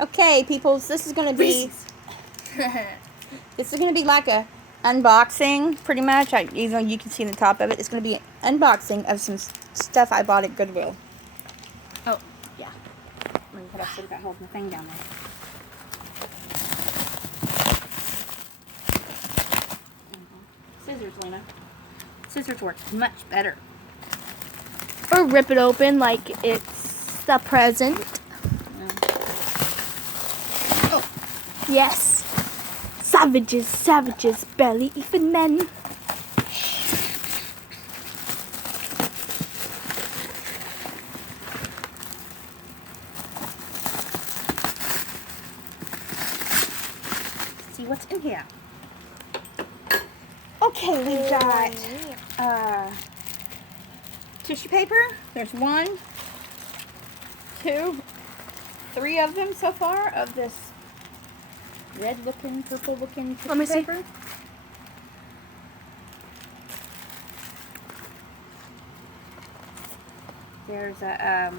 Okay, peoples, this is gonna be like a unboxing, pretty much. Even though you can see the top of it, it's gonna be an unboxing of some stuff I bought at Goodwill. Oh, yeah. Let me put up so that holds the thing down there. Scissors, Lena. Scissors work much better. Or rip it open like it's a present. Oh. Yes. Savages, savages, barely even men. See what's in here. Okay, we've got tissue paper. There's 1, 2, 3 of them so far of this red-looking, purple-looking tissue Let me see. paper. There's a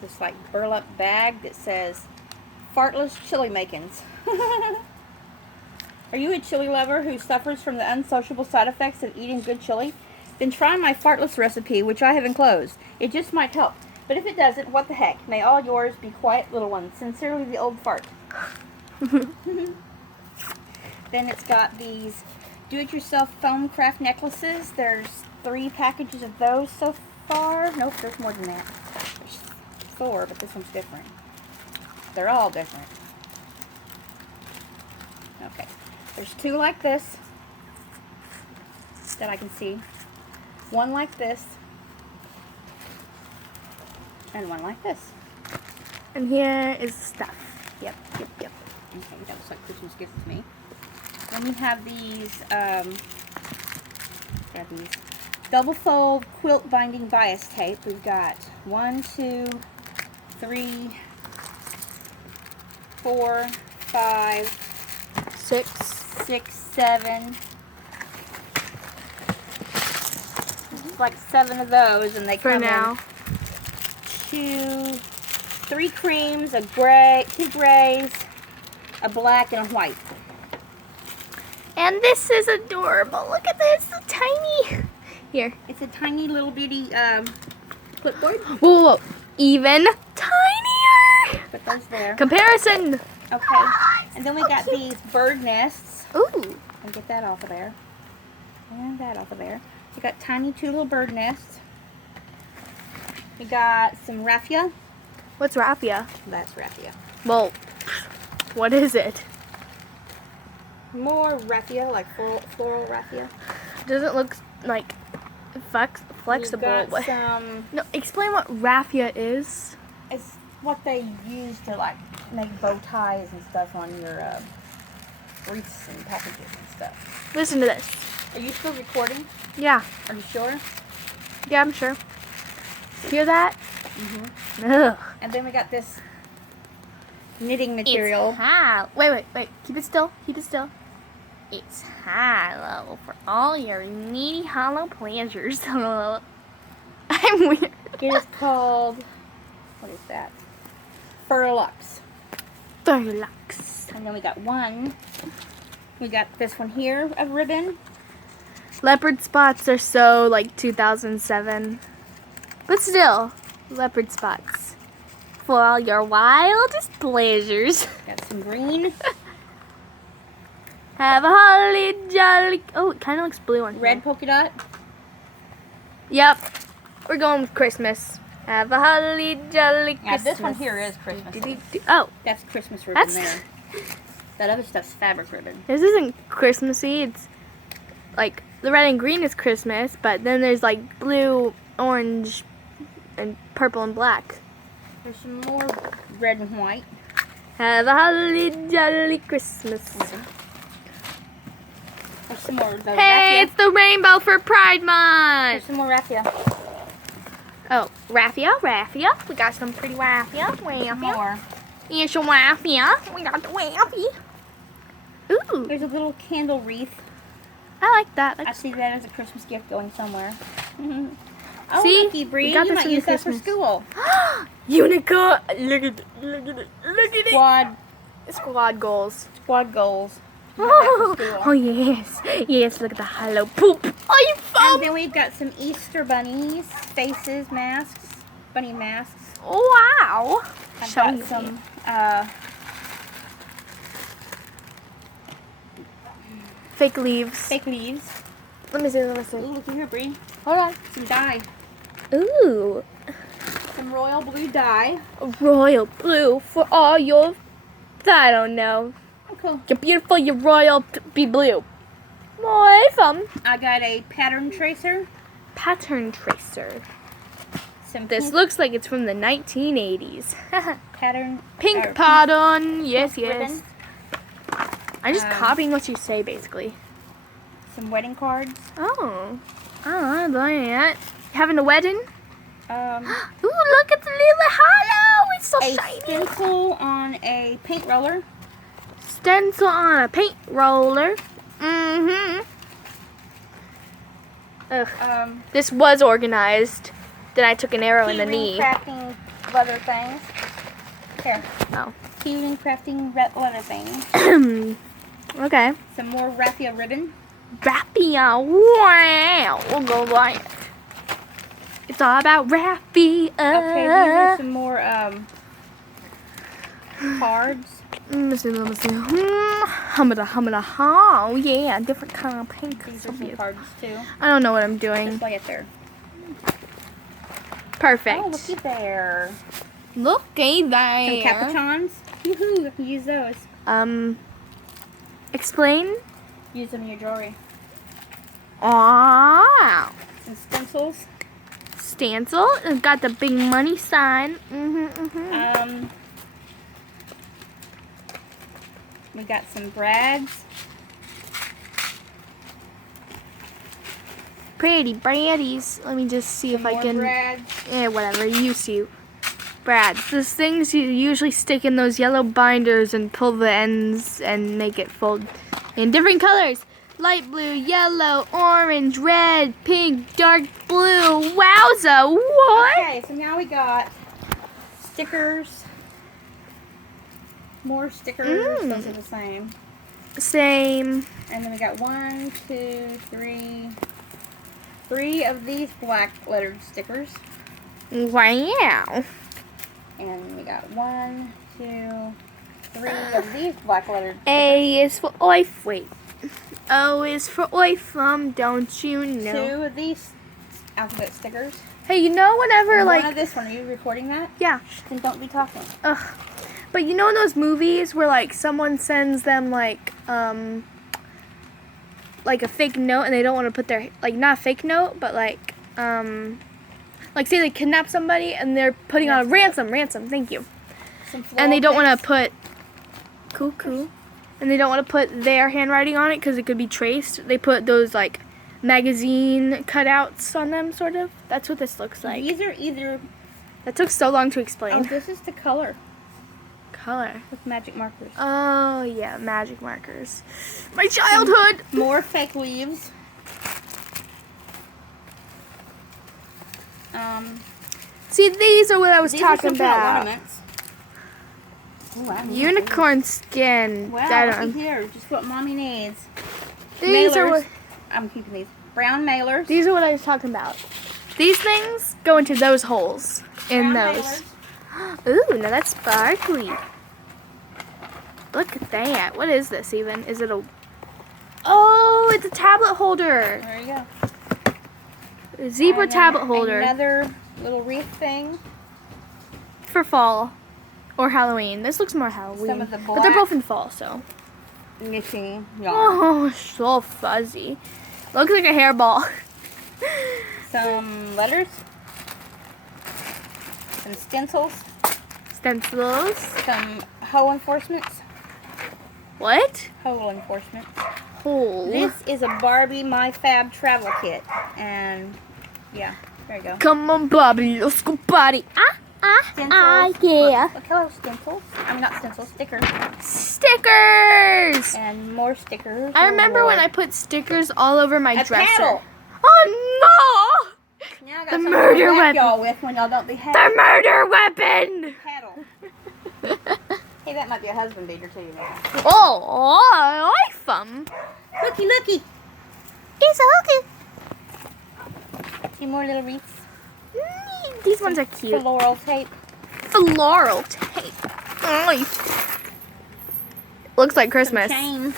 this like burlap bag that says "Fartless Chili Makins." Are you a chili lover who suffers from the unsociable side effects of eating good chili? Then try my fartless recipe, which I have enclosed. It just might help. But if it doesn't, what the heck? May all yours be quiet little ones. Sincerely, the old fart. Then it's got these do-it-yourself foam craft necklaces. There's 3 packages of those so far. Nope, there's more than that. There's 4, but this one's different. They're all different. Okay. There's 2 like this that I can see. 1 like this. And 1 like this. And here is the stuff. Yep. Okay, that looks like Christmas gifts to me. Then we have these, double fold quilt binding bias tape. We've got 1, 2, 3, 4, 5, 6, 7. It's like 7 of those, and they For come now. in 3 creams, a gray, 2 grays, a black, and a white. And this is adorable. Look at this, so tiny. Here. It's a tiny little bitty clipboard. Whoa, even tinier. Put those there. Comparison. Okay. And then we got these bird nests. Ooh. And get that off of there. And that off of there. We got tiny 2 little bird nests. We got some raffia. What's raffia? That's raffia. Well, what is it? More raffia, like floral raffia. Doesn't look like flexible. We've got some. No, explain what raffia is. It's what they use to like make bow ties and stuff on your wreaths and packages and stuff. Listen to this. Are you still recording? Yeah. Are you sure? Yeah, I'm sure. Hear that? Mm-hmm. Ugh. And then we got this knitting material. It's high. Wait. Keep it still. Keep it still. It's high-low for all your needy hollow pleasures. I'm weird. It is called, what is that? Furlux. Furlux. And then we got this one here of ribbon. Leopard spots are so like 2007. But still, leopard spots. For all your wildest pleasures. Got some green. Have a holly jolly. Oh, it kind of looks blue on here. Red polka dot. Yep. We're going with Christmas. Have a holly jolly Christmas. Yeah, this one here is Christmas. Oh. That's Christmas ribbon That's... there. That other stuff's fabric ribbon. This isn't Christmassy. It's like the red and green is Christmas, but then there's like blue, orange, and purple and black. There's some more red and white. Have a holly jolly Christmas. There's some more Hey, raffia. it's the rainbow for Pride Month. There's some more raffia. Oh, raffia. We got some pretty raffia. More. And some raffia. We got the raffia. Ooh, There's a little candle wreath. I like that. I see that as a Christmas gift going somewhere. Oh, See? looky, Bree. We got You this might for use that for Christmas. school. Unicorn. Look at it. Look at it. Look at it. Squad Squad goals. goals. You have that for Oh, school. yes. Yes, look at the hollow poop. Oh, you And found then we've got some Easter bunnies, faces, masks, bunny masks. Wow. I've Show got me. some Fake leaves. fake leaves. Let me see. Let me see. Ooh, look here, Bree. Hold on. Some dye. Ooh. Some royal blue dye. Royal blue for all your... I don't know. Oh, cool. You're beautiful. You're royal. Be blue. More fun. I got a pattern tracer. Pattern tracer. Some This looks like it's from the 1980s. pattern. Pink or pattern. Yes, pink yes. ribbon. I'm just Um, copying what you say, basically. Some wedding cards. Oh. I'm doing it. Having a wedding? Um, Ooh, look at the little hollow. It's so a shiny. stencil on a paint roller. Stencil on a paint roller. Mm-hmm. Ugh. This was organized. Then I took an arrow in the Keyring knee. crafting leather things. Here. Oh. Keyring crafting leather things. Okay. Some more raffia ribbon. Raffia. Wow. We'll go like it. It's all about raffia. Okay, these are some more cards. Let me see. Oh, yeah. Different kind of pink. These So are some beautiful. cards too. I don't know what I'm doing. Just lay it there. Perfect. Oh, looky there. Looky Some there. capuchons. Woohoo! Use those. Explain. Use them in your jewelry. Wow. Some stencils. Stencil. It's got the big money sign. Mm-hmm. We got some brads. Pretty Braddies. Let me just see if I More can. brads. Whatever. You see. Brads. Those things you usually stick in those yellow binders and pull the ends and make it fold in different colors. Light blue, yellow, orange, red, pink, dark blue. Wowza. What? Okay, so now we got stickers. More stickers. Those are the same. Same. And then we got 1, 2, 3. 3 of these black lettered stickers. Wow. And we got 1, 2, 3 of these black lettered A is for oif. Wait. O is for oifum. Don't you know? 2 of these alphabet stickers. Hey, you know whenever And like one of this one. Are you recording that? yeah. Then don't be talking. Ugh. But you know in those movies where like someone sends them like a fake note and they don't want to put their like not a fake note but like say they kidnap somebody and they're putting on a ransom, thank you. Some And they don't floral want to put cuckoo. And they don't want to put their handwriting on it because it could be traced. They put those like magazine cutouts on them, sort of. That's what this looks pics. like. These are either. That took so long to Oh, explain. this is the color Color. with magic markers. Oh yeah, magic markers. My childhood. More fake leaves. See, these are what I was These are talking some kind of about. ornaments. Oh, wow. Unicorn skin. Wow, I looky don't- here. Just what mommy needs. These are Mailers. what. I'm keeping these. Brown mailers. These are what I was talking about. These things go into those holes in Brown those. mailers. Ooh, now that's sparkly. Look at that. What is this even? Is it a... Oh, it's a tablet holder. There you go. A zebra And then tablet holder Another little wreath thing. for fall or Halloween. This looks more Halloween. Some of the but they're black- both in fall, so. Knitting yarn. Oh, so fuzzy. Looks like a hairball. Some letters. Some stencils. Stencils. Some hoe enforcements. What? Hole enforcement. Hole. This is a Barbie My Fab travel kit. And yeah, there you go. Come on, Bobby, let's go party. Stencils. Yeah. Look, hello, stencils. I mean, not stencils, stickers. Stickers. And more stickers. I remember Oh, when I put stickers all over my a dresser. paddle. Oh Now I got The something murder to whack weapon. y'all with when y'all don't behave. The murder weapon! Cattle. Hey, that might be a husband beater too, man. Oh, I like them. Looky. It's okay. Few more little wreaths. These ones are cute. Floral tape. Floral tape. Oh, looks like Christmas. Some chains.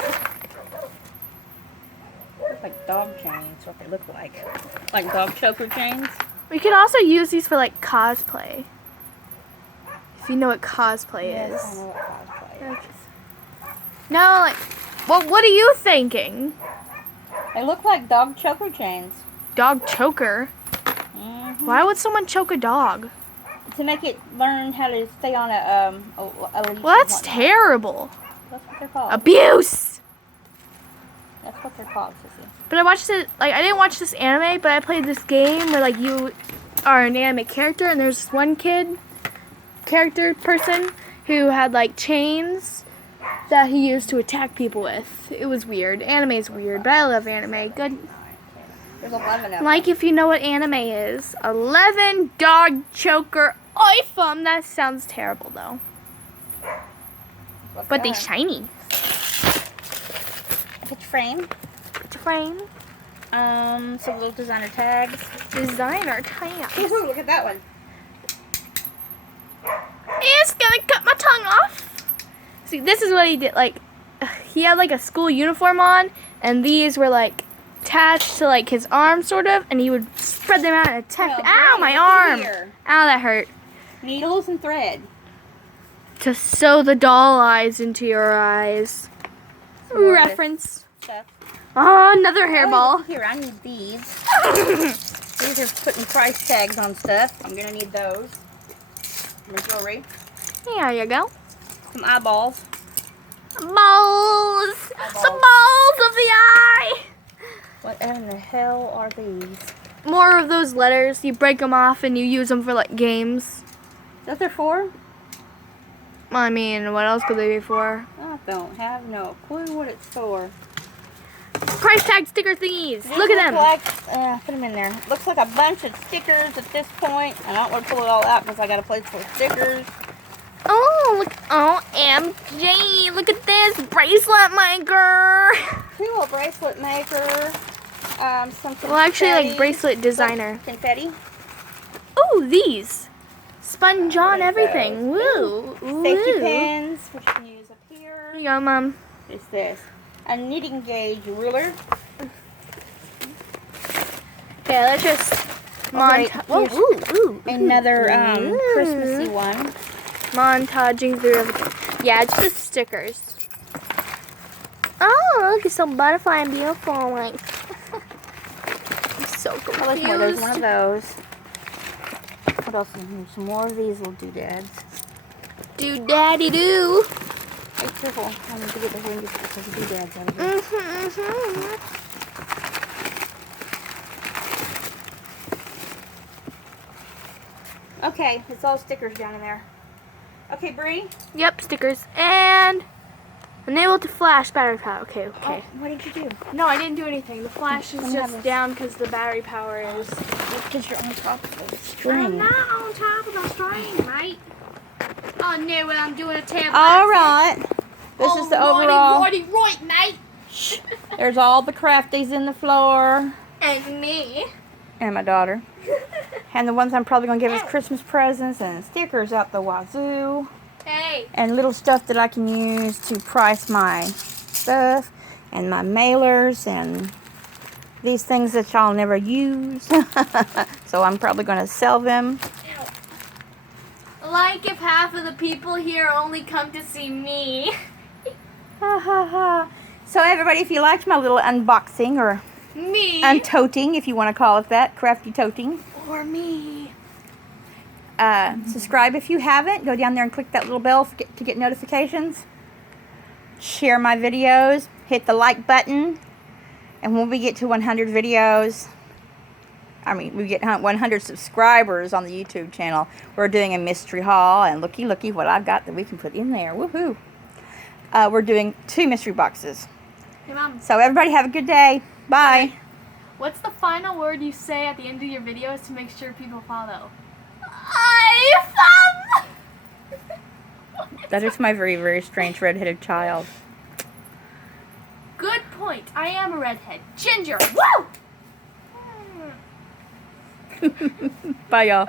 Look like dog chains. What they look like dog choker chains. We could also use these for like cosplay. If you know what cosplay Yes, I is. know what cosplay is. No, like, what are you thinking? They look like dog choker chains. Dog choker? Mm-hmm. Why would someone choke a dog? To make it learn how to stay on a leash. Well, and that's whatnot. terrible. That's what they're called. Abuse! That's what they're called, Sissy. But I watched it, like, I didn't watch this anime, but I played this game where, like, you are an anime character, and there's this one person, who had, like, chains that he used to attack people with. It was weird. Anime is weird, but I love anime. Good. There's 11 of them. Like, if you know what anime is. 11 dog choker iPhone. That sounds terrible, though. What's But they that? shiny. Picture frame. Picture frame. Some little designer tags. Designer tags. Woohoo, look at that one. It's gonna cut my tongue off. See, this is what he did. Like, he had like a school uniform on, and these were like attached to like his arm, sort of, and he would spread them out and attack. Oh, Ow, great. my Look at arm! here. Ow, that hurt. Needles and thread. To sew the doll eyes into your eyes. Some more of this Reference. Stuff. Oh, another Oh, hairball. look here, I need these. These are putting price tags on stuff. I'm gonna need those. Some jewelry. Here you go. Some eyeballs. Balls. The balls of the eye. What in the hell are these? More of those letters. You break them off and you use them for like games. What they're for? I mean, what else could they be for? I don't have no clue what it's for. Price tag sticker thingies. These Look at them. Like, put them in there. Looks like a bunch of stickers at this point. I don't want to pull it all out because I got a place for stickers. Oh, look. OMG. Look at this. Bracelet maker. Cool bracelet maker. Some confetti. Well, actually, like bracelet designer. Confetti. Oh, these. Sponge on What is everything. those? Woo. Safety Woo. pins, which you can use up here. Here you go, Mom. What's this? A knitting gauge ruler. Okay, let's just wait, Whoa, here's ooh. Another Ooh. Christmassy one. Montaging through everything. Yeah, it's just stickers. Oh, look, it's so butterfly and beautiful. Like, I'm so confused. I like more. There's one of those. What else is here? Some more of these little doodads. Do daddy do. Be careful. I need to get the here and get some doodads out of here. Okay, it's all stickers down in there. Okay, Bree. Yep, stickers. And enable to flash battery power. Okay. Oh, what did you do? No, I didn't do anything. The flash is Let me have just this. down because the battery power is. Because you're on top of the I'm string. not on top of the string, right? Oh no, when I'm doing a tab. All right. This is the overall. Right, mate. There's all the crafties in the floor. And me. And my daughter. And the ones I'm probably going to give as Christmas presents and stickers out the wazoo. Hey. And little stuff that I can use to price my stuff. And my mailers and these things that y'all never use. So I'm probably going to sell them. Like if half of the people here only come to see me. Ha ha ha. So everybody, if you liked my little unboxing or Me. untoting, if you want to call it that, crafty toting. Or me. Subscribe if you haven't. Go down there and click that little bell to get notifications. Share my videos. Hit the like button. And when we get to 100 videos, we get 100 subscribers on the YouTube channel, we're doing a mystery haul. And looky what I've got that we can put in there. Woohoo! We're doing 2 mystery boxes. Hey, Mom. So everybody have a good day. Bye. What's the final word you say at the end of your videos to make sure people follow? That is my very, very strange redheaded child. Good point. I am a redhead. Ginger. Woo! Bye, y'all.